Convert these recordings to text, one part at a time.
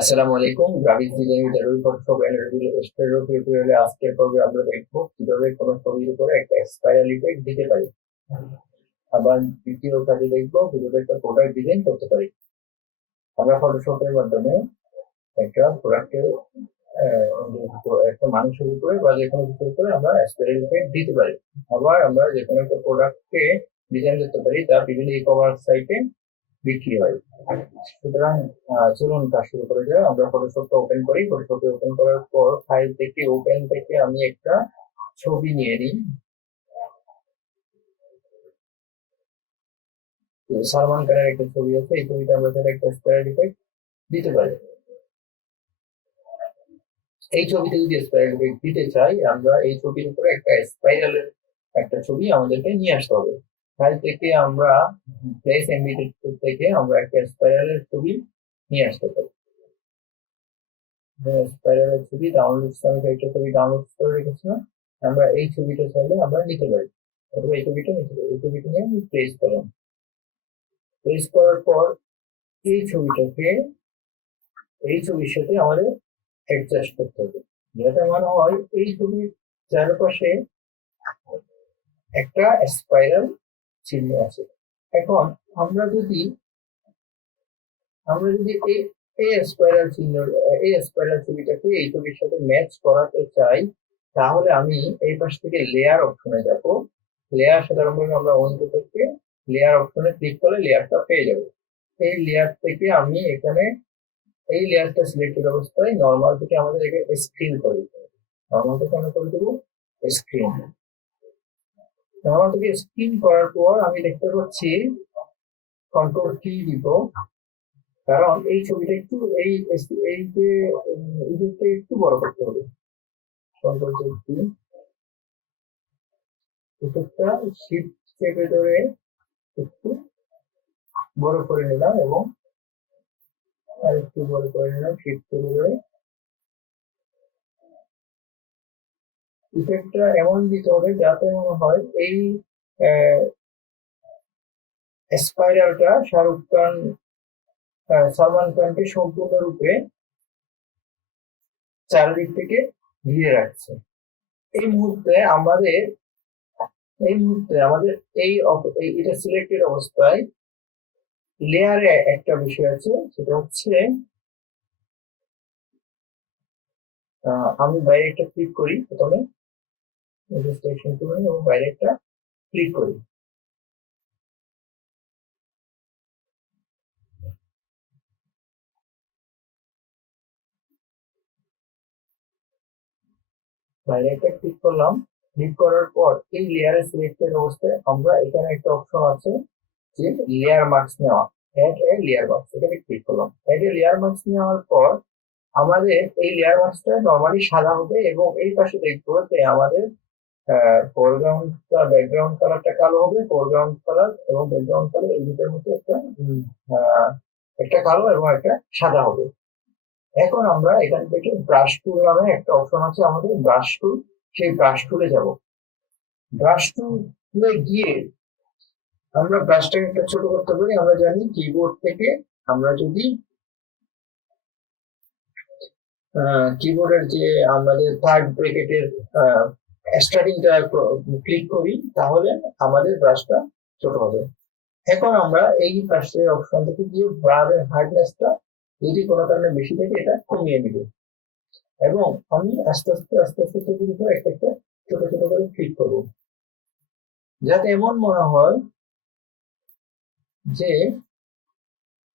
আসসালামু আলাইকুম। Graphics design Rabi Photoshop and Illustrator টিউটোরিয়ালে আজকের পর্বে আমরা দেখব কিভাবে কোনো ছবির উপরে একটা স্পাইরাল ইফেক্ট দিতে পারি। আবার দ্বিতীয় কাজে দেখব কিভাবে একটা প্রোডাক্ট ডিজাইন করতে পারি। আমরা ফটোশপের মাধ্যমে একটা প্রোডাক্টের একটা মানুষের উপরে বা যে কোনো কিছুর উপরে আমরা স্পাইরাল ইফেক্ট দিতে পারি। আবার আমরা যে কোনো একটা প্রোডাক্টকে ডিজাইন করতে পারি তা বিভিন্ন ই কমার্স সাইটে বিক্রি হয়। সুতরাং চলুন কাজ শুরু করে যাই। আমরা ফটোশপটা ওপেন করি। ফটোশপে ওপেন করার পর ফাইল থেকে ওপেন থেকে আমি একটা ছবি নিয়ে নিই। সালমান খানের একটা ছবি আছে, এই ছবিটা আমরা তাহলে একটা স্কোয়ার ইফেক্ট দিতে পারি। এই ছবিতে যদি স্পাইরাল ইফেক্ট দিতে চাই, আমরা এই ছবির উপরে একটা স্পাইরালের একটা ছবি আমাদেরকে নিয়ে আসতে হবে। ফাইল থেকে আমরা প্লেস এমবি থেকে আমরা একটা স্পাইরালের ছবি নিয়ে আসতে পারি। স্পাইরালের ছবি ডাউনলোড, আমি একটা ছবি ডাউনলোড করে রেখেছিলাম। আমরা এই ছবিটা চাইলে আমরা নিতে পারি, অথবা এই ছবিটা নিতে পারি। এই ছবিটা নিয়ে আমি প্লেস করলাম। প্লেস করার পর এই ছবিটাকে এই ছবির সাথে আমাদের অ্যাডজাস্ট করতে হবে, যাতে মনে হয় এই ছবির চারপাশে একটা স্পাইরাল চিহ্ন আছে। এখন আমরা যদি এই স্পাইরাল চিহ্ন, এই স্পাইরাল ছবিটাকে এই ছবির সাথে ম্যাচ করাতে চাই, তাহলে আমি এই পাশ থেকে লেয়ার অপশনে যাব। লেয়ার সাধারণভাবে আমরা উইন্ডো থেকে লেয়ার অপশনে ক্লিক করলে লেয়ারটা পেয়ে যাব। এই লেয়ার থেকে আমি এখানে এই লেয়ারটা সিলেক্টেড অবস্থায় নর্মাল থেকে আমাদের এখানে স্ক্রিন করে দিতে হবে। নর্মাল থেকে আমরা করে দেবো স্ক্রিন। নর্মাল থেকে স্ক্রিন করার পর আমি দেখতে পাচ্ছি কন্ট্রোল কি দিব, কারণ এই ছবিটা একটু এই যে ইফেক্টটা একটু বড় করতে হবে। কন্ট্রোল কি ইফেক্টটা শিফট চেপে ধরে একটু বড় করে নিলাম এবং আর একটু বড় করে নিলাম শিফট চেপে ধরে। ইফেক্টটা এমন দিতে হবে যাতে মনে হয় এই স্পাইরালটা শাহরুখ খান সালমান খানকে সম্পূর্ণরূপে চারিদিক থেকে ঘিরে রাখছে। এই মুহূর্তে আমাদের এটা সিলেক্টেড অবস্থায় লেয়ারে একটা বিষয় আছে, সেটা হচ্ছে আমি বাইরে একটা ক্লিক করি। প্রথমে সিলেকশন করি এবং বাইরে একটা ক্লিক করি। বাইরে একটা ক্লিক করলাম। ক্লিক করার পর এই লেয়ারে সিলেক্টেড অবস্থায় আমরা এখানে একটা অপশন আছে যে লেয়ার মার্কস নেওয়া, অ্যাড এ লেয়ার মার্কস, এখানে ক্লিক করলাম। অ্যাড এ লেয়ার মার্কস নেওয়ার পর আমাদের এই লেয়ার মার্কসটা নর্মালি সাদা হবে এবং এই পাশে দেখবো যে আমাদের ফোরগ্রাউন্ড ব্যাকগ্রাউন্ড কালারটা কালো হবে। ফোরগ্রাউন্ড কালার এবং ব্যাকগ্রাউন্ড কালার এই দুটোর মধ্যে একটা কালো এবং একটা সাদা হবে। এখন আমরা এখান থেকে ব্রাশ টুল নামে একটা অপশন আছে আমাদের, ব্রাশ টুল, সেই ব্রাশ টুলে যাব। ব্রাশ টুলে গিয়ে আমরা ব্রাশটাকে একটা ছোট করতে পারি। আমরা জানি কিবোর্ড থেকে আমরা যদি কিবোর্ডের যে আমাদের থার্ড ব্র্যাকেটের স্টার্টিংটা ক্লিক করি, তাহলে আমাদের ব্রাশটা ছোট হবে। এখন আমরা এই পাশে অপশন থেকে গিয়ে ব্রাশের হার্ডনেসটা যদি কোনো কারণে বেশি থাকে এটা কমিয়ে নিব এবং আমি আস্তে আস্তে ছবির উপর একটা একটা ছোট ছোট করে ক্লিক করব, যাতে এমন মনে হয় যে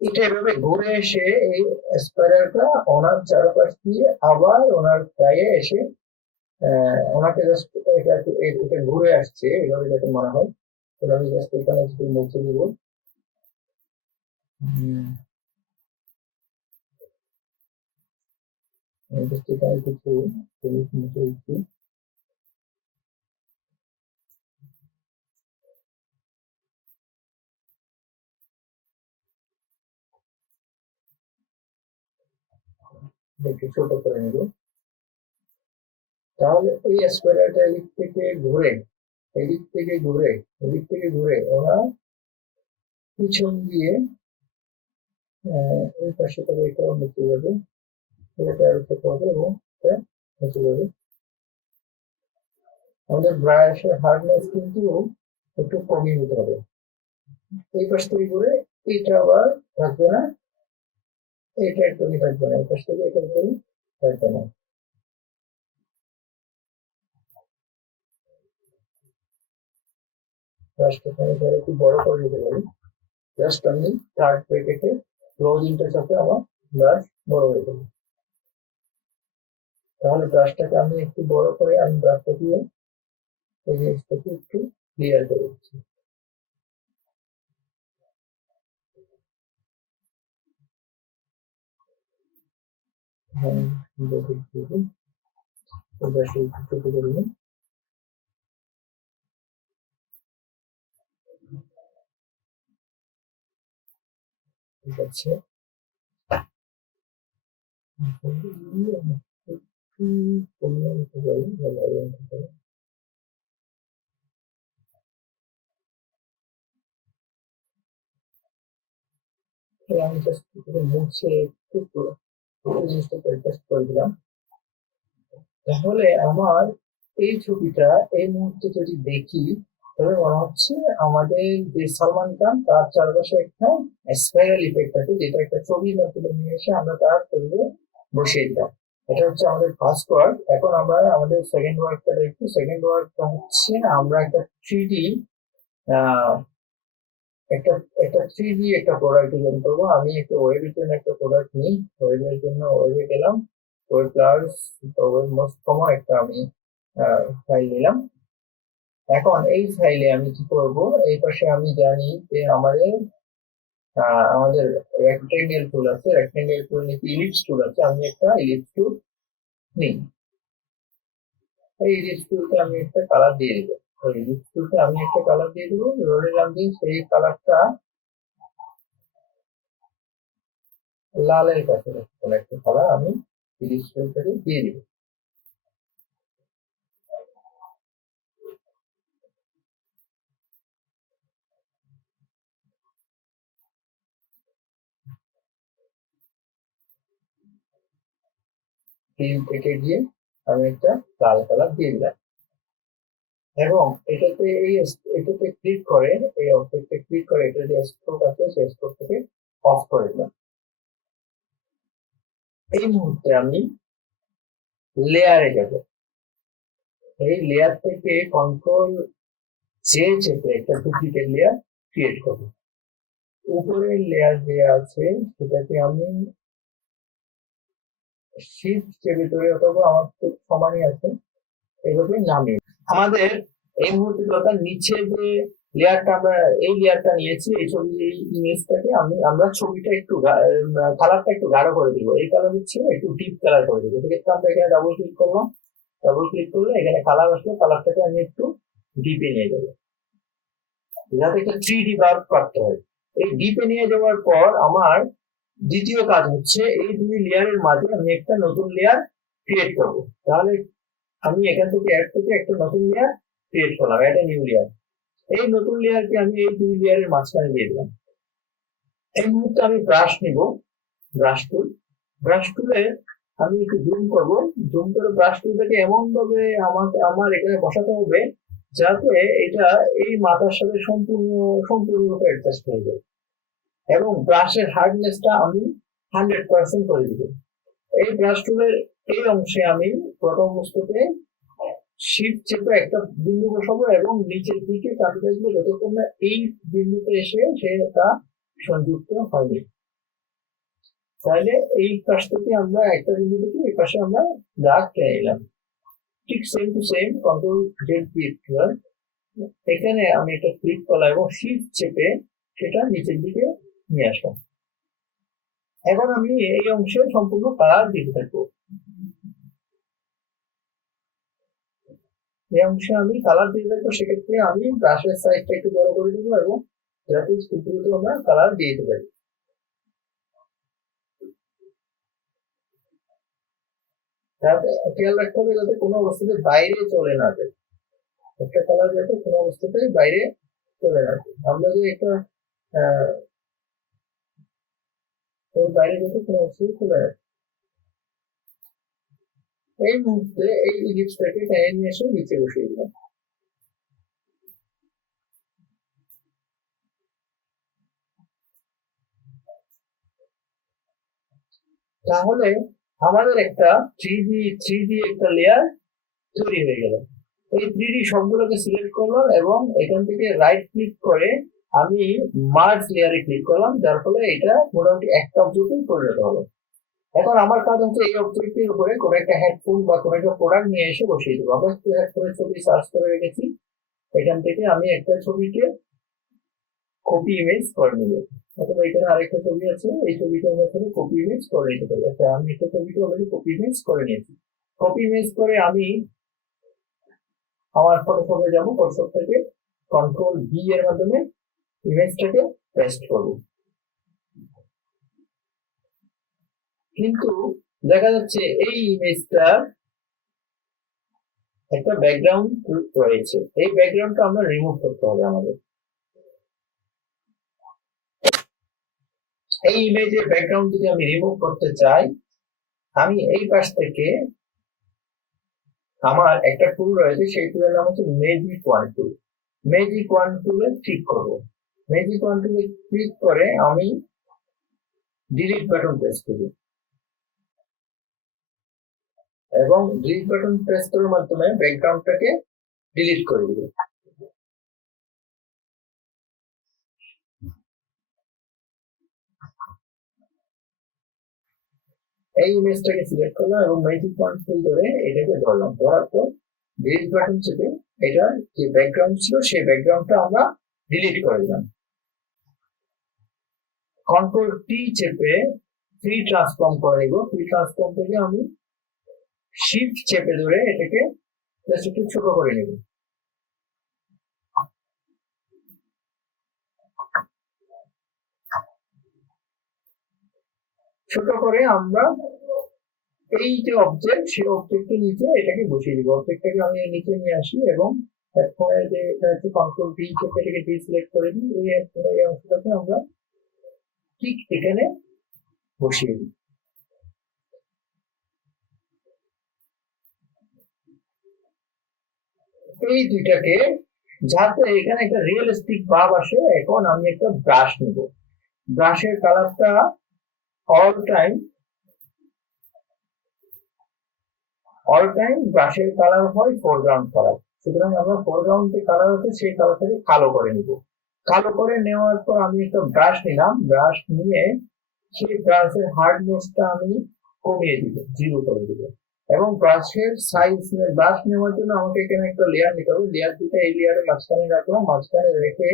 এটা এভাবে ঘুরে এসে এই স্পাইরালটা ওনার চারপাশ দিয়ে আবার ওনার গায়ে এসে ওনাকে জাস্ট এটা ঘুরে আসছে এভাবে যাতে মনে হয়। তাহলে আমি জাস্ট এখানে একটু মুছে দিব। জাস্ট এখানে কিছু মুছে দিচ্ছি। একটু ছোট করে নিব। তাহলে এই স্পাইরালটা এদিক থেকে ঘুরে ওনার পিছন দিয়ে এই পাশে থেকে এটাও নিচে যাবে, এটা উঠে পড়বে এবং এটা নিচে যাবে। আমাদের ব্রাশের হার্ডনেস কিন্তু একটু কমই হতে হবে। এই পাশ থেকে করে এটা আবার থাকবে না, এটা একদমই থাকবে না, এই পাশ থেকে এটা একদমই থাকবে না। ব্রাশটাকে আমি ধরে একটু বড় করে দিতে পারি। জাস্ট আমি থার্ড ব্র্যাকেটে ক্লোজিংটার সাথে আমার ব্রাশ বড় হয়ে যাবে। তাহলে ব্রাশটাকে আমি একটু বড় করে আমি ব্রাশটা দিয়ে এই জিনিসটাকে একটু ক্লিয়ার করে দিচ্ছি। হ্যাঁ, ব্রাশটা একটু ছোট করে নিই। ঠিক আছে, আমি জাস্ট মুছে একটু পুরো জিনিসটাকে অ্যাডজাস্ট করে দিলাম। তাহলে আমার এই ছবিটা এই মুহূর্তে যদি দেখি, তবে মনে হচ্ছে আমাদের যে সালমান খান তার চারপাশে একটা স্পাইরাল ইফেক্ট আছে, যেটা একটা ছবির মাধ্যমে নিয়ে এসে আমরা তার ছবিতে বসিয়ে দিলাম। এটা হচ্ছে আমাদের ফার্স্ট ওয়ার্ক। এখন আমরা আমাদের সেকেন্ড ওয়ার্কটা দেখি। সেকেন্ড ওয়ার্কটা হচ্ছে আমরা একটা 3D আহ একটা একটা 3D একটা প্রোডাক্ট ডিজাইন করবো। আমি একটা ওয়েবের জন্য একটা প্রোডাক্ট নিই। ওয়েবের জন্য ওয়েবে গেলাম, web plus web most common একটা আমি ফাইল নিলাম। এখন এই ফাইলে আমি কি করব, এই পাশে আমি জানি যে আমাদের রেক্টেঙ্গেল টুল আছে, রেক্টেঙ্গেল টুল নিয়ে ইলিপস টুল আছে, আমি একটা ইলিপস টুল নিই। এই ইলিপস টুলকে আমি একটা কালার দিয়ে দেবো। ওই ইলিপস টুলকে আমি একটা কালার দিয়ে দেবো, ধরে নিলাম যে সেই কালারটা লালের কাছে কোনো একটা কালার আমি ইলিপস টুলটাকে দিয়ে দিব। ক্রিম থেকে গিয়ে আমি একটা লাল কালার দিয়ে দিলাম এবং এটাতে ক্লিক করে এই অবজেক্টে ক্লিক করে এটা যে স্ট্রোক আছে সেই স্ট্রোকটাকে অফ করে দিলাম। এই মুহূর্তে আমি লেয়ারে যাব। এই লেয়ার থেকে কন্ট্রোল চেপে একটা ডুপ্লিকেট লেয়ার ক্রিয়েট করব। উপরের লেয়ার যে আছে সেটাকে আমি শিফট চেপে ধরে, অথবা আমার সমানই আছে, এভাবে নামিয়ে আমাদের এই মুহূর্তে দরকার নিচে যে লেয়ারটা আমরা এই লেয়ারটা নিয়েছি, এই ছবি এই ইমেজটাকে আমরা ছবিটা একটু কালারটা একটু গাঢ় করে দিব। এই কালার হচ্ছে একটু ডিপ কালার করে দিব। সেক্ষেত্রে আমরা এখানে ডাবল ক্লিক করলাম, ডাবল ক্লিক করলে এখানে কালার আসলে কালারটাকে আমি একটু ডিপে নিয়ে যাবো, যাতে একটা 3D ভাব প্রাপ্ত হয়। এই ডিপে নিয়ে যাওয়ার পর আমার দ্বিতীয় কাজ হচ্ছে এই দুই লেয়ারের মাঝে আমি একটা নতুন লেয়ার ক্রিয়েট করব। তাহলে আমি এখান থেকে অ্যাড থেকে একটা নতুন লেয়ার ক্রিয়েট করলাম, একটা নিউ লেয়ার। এই নতুন লেয়ারকে আমি এই দুই লেয়ারের মাঝখানে দিয়ে দিলাম। এই মুহূর্তে আমি ব্রাশ নিব, ব্রাশ টুল, ব্রাশ টুলে আমি একটু জুম করব। জুম করে ব্রাশ টুলটাকে এমন ভাবে আমার এখানে বসাতে হবে যাতে এটা এই মাথার সাথে সম্পূর্ণরূপে অ্যাডজাস্ট হয়ে যায় এবং ব্রাশের হার্ডনেসটা আমি 100% করে দিব। এই ব্রাশ টুলের এই অংশে আমি প্রথম বস্তুতে শিফট চেপে একটা বিন্দু বসাবো এবং নিচের দিকে চাপতে থাকবো যতক্ষণ না এই বিন্দুতে এসে সে তা সংযুক্ত হয়নি। তাহলে এই পাশ থেকে আমরা একটা বিন্দু থেকে এই পাশে আমরা দাগ টেনে নিলাম। ঠিক same to same control Z click করলাম, এখানে আমি এটা ক্লিক করলাম এবং শিফট চেপে সেটা নিচের দিকে নিয়ে আসলাম। এখন আমি এই অংশে সম্পূর্ণ কালার দিতে থাকবো। এই অংশে আমি কালার দিয়ে থাকবো, সেক্ষেত্রে আমি ব্রাশের সাইজটা একটু বড় করে দেবো এবং যাতে দ্রুত আমরা কালার দিয়ে দিতে পারি। যাতে খেয়াল রাখতে হবে যাতে কোনো অবস্থাতে বাইরে চলে না যায়, একটা কালার যাতে কোনো অবস্থাতে বাইরে চলে না যায়। আমরা যে একটা বাইরে যেতে কোনো অবশ্যই খুলে রাখে। এই মুহূর্তে এই ইলিপসটাকে টেনে নিয়ে এসে নিচে বসিয়ে দিলাম। তাহলে আমাদের একটা থ্রি ডি একটা লেয়ার তৈরি হয়ে গেল। এই থ্রি সবগুলোকে সিলেক্ট করলাম এবং এখান থেকে রাইট ক্লিক করে আমি মার্জ লেয়ারে ক্লিক করলাম, যার ফলে এটা মোটামুটি একটা অবজেক্টে পরিণত হলো। এখন আমার কাজ হচ্ছে এই অবজেক্টের উপরে কোনো একটা হেডফোন বা কোনো একটা প্রোডাক্ট নিয়ে এসে বসিয়ে দেবো। আমরা একটু হেডফোনের ছবি সার্চ করে রেখেছি, এখান থেকে আমি একটা ছবিকে কপি ইমেজ করে নেব। অথবা এখানে আরেকটা ছবি আছে, এই ছবিটা আমরা কপি ইমেজ করে নিতে পারি। আচ্ছা, আমি একটা ছবিকে অলরেডি কপি ইমেজ করে নিয়েছি। কপি ইমেজ করে আমি আমার ফটোশপে যাব, ফটোশপ থেকে কন্ট্রোল ভি এর মাধ্যমে ইমেজটাকে পেস্ট করব। কিন্তু দেখা যাচ্ছে এই ইমেজটার একটা ব্যাকগ্রাউন্ড রয়েছে, এই ব্যাকগ্রাউন্ডটা আমরা রিমুভ করতে হবে আমাদের। এই ইমেজের ব্যাকগ্রাউন্ড যদি আমি রিমুভ করতে চাই, আমি এই পাশ থেকে আমার একটা টুল রয়েছে, সেই টুলের নাম হচ্ছে ম্যাজিক ওয়ান টুল। ম্যাজিক ওয়ান টুলে ক্লিক করব। ম্যাজিক ওয়ান টুলে ক্লিক করে আমি ডিলিট বাটন প্রেস করব এবং ডিলিট বাটন প্রেস করার মাধ্যমে ব্যাকগ্রাউন্ডটাকে ডিলিট করে দেব। এই ইমেজটাকে সিলেক্ট করলাম এবং ম্যাজিক ওয়ান টুল ধরে এটাকে ধরলাম, ধরার পর ডিলিট বাটন চেপে এটা যে ব্যাকগ্রাউন্ড ছিল সেই ব্যাকগ্রাউন্ডটা আমরা ডিলিট করে দিলাম। কন্ট্রোল টি চেপে ফ্রি ট্রান্সফর্ম করে নিব। ফ্রি ট্রান্সফর্ম থেকে আমি শিফট চেপে ধরে এটাকে জাস্ট একটু ছোট করে নেব। ছোট করে আমরা এই যে অবজেক্ট, সেই অবজেক্টের নিচে এটাকে বসিয়ে দিব। অবজেক্টটাকে আমি নিচে নিয়ে আসি এবং এরপরে যে এটা হচ্ছে কন্ট্রোল ডি চেপে এটাকে ডিসিলেক্ট করে দিই। এই অংশটাকে আমরা ঠিক এখানে বসিয়ে দিই। এই দুইটাকে যাতে এখানে একটা রিয়েলিস্টিক ভাব আসে, এখন আমি একটা ব্রাশ নেব। ব্রাশের কালারটা অল টাইম ব্রাশের কালার হয় ফোরগ্রাউন্ড কালার। সুতরাং আমরা ফোরগ্রাউন্ড যে কালার আছে সেই কালারটাকে কালো করে নিব। কালো করে নেওয়ার পর আমি একটা ব্রাশ নিলাম, ব্রাশ নিয়ে সেই ব্রাশের হার্ডনেসটা আমি কমিয়ে দিব, 0 করে দিব। এবং ব্রাশের সাইজ, ব্রাশ নেওয়ার জন্য আমাকে এখানে একটা লেয়ার নিতে হবে। লেয়ার দুটা এই লেয়ারের মাঝখানে রাখলাম, মাঝখানে রেখে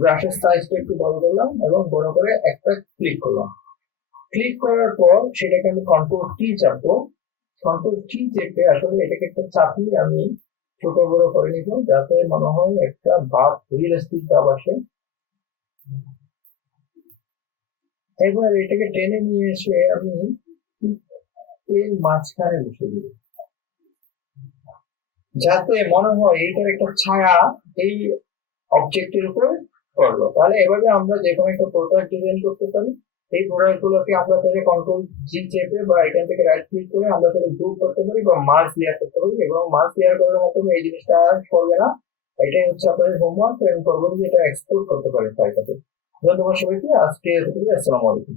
ব্রাশের সাইজটা একটু বড় করলাম এবং বড় করে একটা ক্লিক করলাম। ক্লিক করার পর সেটাকে আমি কন্ট্রোল টি চাপবো। কন্ট্রোল টি চেপে আসলে এটাকে একটা চাপিয়ে আমি ছোট বড় করে নিব, যাতে মনে হয় একটা ভাব, রিয়েলিস্টিক ভাব আসে। এবার এটাকে টেনে নিয়ে এসে আমি এর মাঝখানে বসে দিব, যাতে মনে হয় এইটার একটা ছায়া এই অবজেক্টের উপর পড়লো। তাহলে এভাবে আমরা যে কোনো একটা প্রোডাক্ট ডিজাইন করতে পারি। এই প্রোডাক্ট গুলোকে আমরা তাহলে কন্ট্রোল জি চেপে বা এখান থেকে রাইট ক্লিক করে আমরা তাহলে গ্রুপ করতে পারি বা মার্জ লেয়ার করতে পারি, এবং মার্জ লেয়ার করার মাধ্যমে এই জিনিসটা আর করবে না। এটাই হচ্ছে আপনাদের হোমওয়ার্ক, এবং পরবর্তী এটা এক্সপোর্ট করতে পারেন ফাইলটাতে। ধন্যবাদ সবাইকে, আজকে এতটুকু। আসসালামু আলাইকুম।